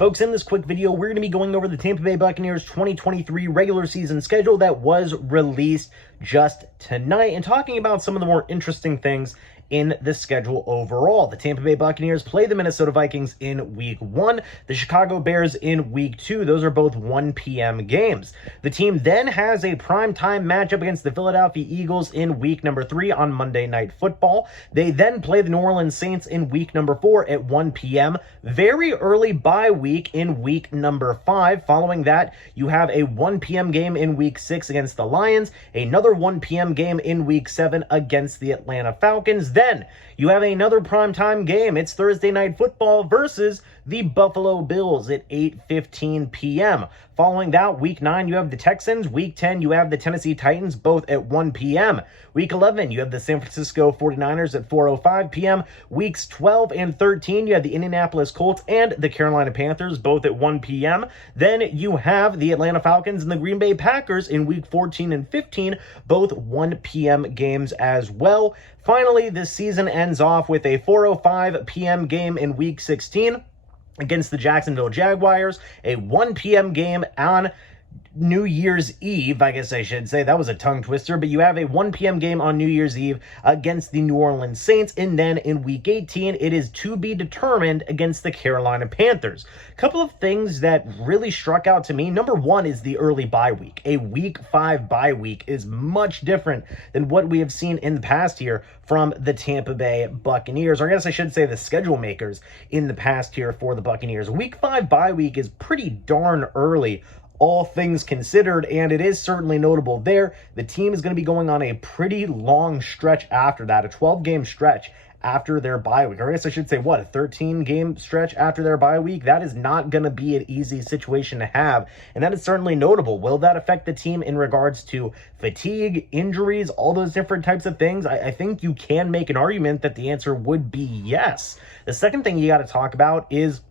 Folks, in this quick video, we're going to be going over the Tampa Bay Buccaneers 2023 regular season schedule that was released just tonight and talking about some of the more interesting things in the schedule overall. The Tampa Bay Buccaneers play the Minnesota Vikings in Week 1, the Chicago Bears in Week 2. Those are both 1 p.m. games. The team then has a primetime matchup against the Philadelphia Eagles in Week number 3 on Monday Night Football. They then play the New Orleans Saints in Week number 4 at 1 p.m. Very early bye week in Week number 5. Following that, you have a 1 p.m. game in Week 6 against the Lions, another 1 p.m. game in Week 7 against the Atlanta Falcons. Then you have another primetime game. It's Thursday Night Football versus the Buffalo Bills at 8:15 p.m. Following that, Week 9, you have the Texans. Week 10, you have the Tennessee Titans, both at 1 p.m. Week 11, you have the San Francisco 49ers at 4:05 p.m. Weeks 12 and 13, you have the Indianapolis Colts and the Carolina Panthers, both at 1 p.m. Then you have the Atlanta Falcons and the Green Bay Packers in Week 14 and 15, both 1 p.m. games as well. Finally, this season ends off with a 4:05 p.m. game in Week 16 against the Jacksonville Jaguars, a 1 p.m. game on New Year's Eve, I guess I should say. That was a tongue twister, but you have a 1 p.m. game on New Year's Eve against the New Orleans Saints, and then in Week 18, it is to be determined against the Carolina Panthers. A couple of things that really struck out to me. Number one is the early bye week. A Week 5 bye week is much different than what we have seen in the past here from the Tampa Bay Buccaneers, or I guess I should say the schedule makers in the past here for the Buccaneers. Week 5 bye week is pretty darn early, all things considered, and it is certainly notable there. The team is going to be going on a pretty long stretch after that, a 12-game stretch after their bye week. Or I guess I should say, a 13-game stretch after their bye week? That is not going to be an easy situation to have, and that is certainly notable. Will that affect the team in regards to fatigue, injuries, all those different types of things? I think you can make an argument that the answer would be yes. The second thing you got to talk about is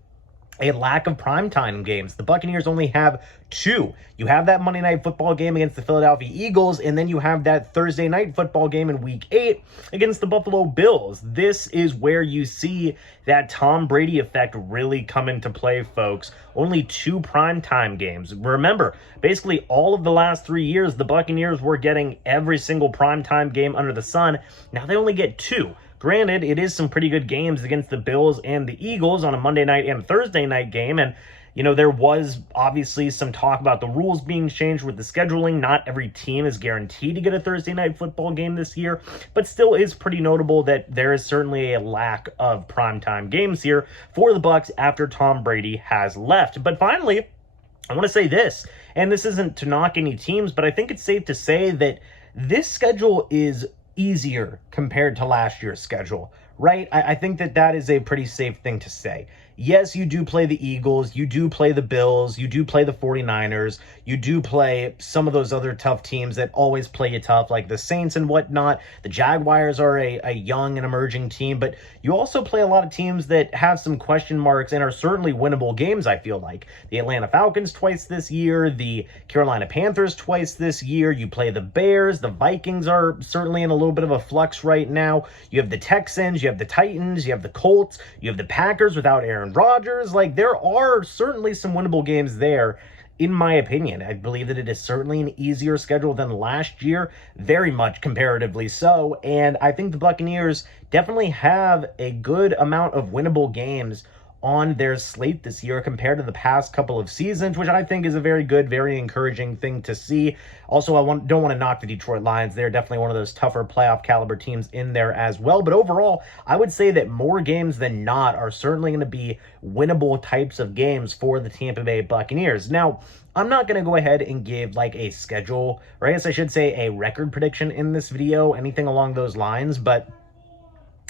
a lack of primetime games. The Buccaneers only have 2. You have that Monday Night Football game against the Philadelphia Eagles, and then you have that Thursday Night Football game in Week 8 against the Buffalo Bills. This is where you see that Tom Brady effect really come into play, folks. Only 2 primetime games. Remember, basically all of the last 3 years, the Buccaneers were getting every single primetime game under the sun. Now they only get 2. Granted, it is some pretty good games against the Bills and the Eagles on a Monday night and Thursday night game. And, you know, there was obviously some talk about the rules being changed with the scheduling. Not every team is guaranteed to get a Thursday night football game this year, but still is pretty notable that there is certainly a lack of primetime games here for the Bucs after Tom Brady has left. But finally, I want to say this, and this isn't to knock any teams, but I think it's safe to say that this schedule is easier compared to last year's schedule, right? I think that is a pretty safe thing to say. Yes, you do play the Eagles, you do play the Bills, you do play the 49ers, you do play some of those other tough teams that always play you tough, like the Saints and whatnot. The Jaguars are a young and emerging team, but you also play a lot of teams that have some question marks and are certainly winnable games, I feel like. The Atlanta Falcons twice this year, the Carolina Panthers twice this year, you play the Bears, the Vikings are certainly in a little bit of a flux right now. You have the Texans, you have the Titans, you have the Colts, you have the Packers without Aaron Rodgers. Like, there are certainly some winnable games there, in my opinion. I believe that it is certainly an easier schedule than last year, very much comparatively so, and I think the Buccaneers definitely have a good amount of winnable games on their slate this year compared to the past couple of seasons, which I think is a very good, very encouraging thing to see. Also, don't want to knock the Detroit Lions. They're definitely one of those tougher playoff caliber teams in there as well. But overall, I would say that more games than not are certainly going to be winnable types of games for the Tampa Bay Buccaneers. Now, I'm not going to go ahead and give like a schedule, or I guess I should say a record prediction in this video, anything along those lines, but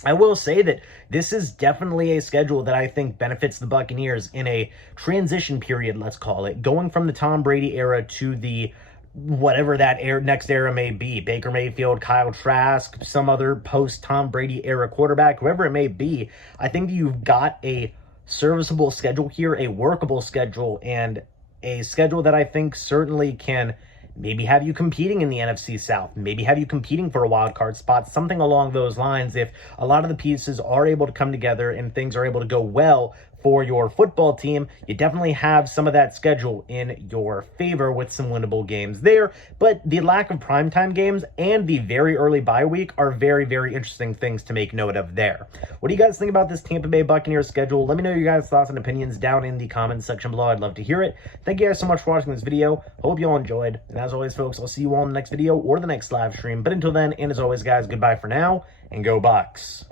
I will say that this is definitely a schedule that I think benefits the Buccaneers in a transition period, let's call it, going from the Tom Brady era to the whatever that next era may be. Baker Mayfield, Kyle Trask, some other post-Tom Brady era quarterback, whoever it may be. I think you've got a serviceable schedule here, a workable schedule, and a schedule that I think certainly can maybe have you competing in the NFC South, maybe have you competing for a wild card spot, something along those lines, if a lot of the pieces are able to come together and things are able to go well for your football team, you definitely have some of that schedule in your favor with some winnable games there. But the lack of primetime games and the very early bye week are very, very interesting things to make note of there. What do you guys think about this Tampa Bay Buccaneers schedule? Let me know your guys' thoughts and opinions down in the comments section below. I'd love to hear it. Thank you guys so much for watching this video. Hope you all enjoyed. And as always, folks, I'll see you all in the next video or the next live stream. But until then, and as always, guys, goodbye for now, and go Bucs.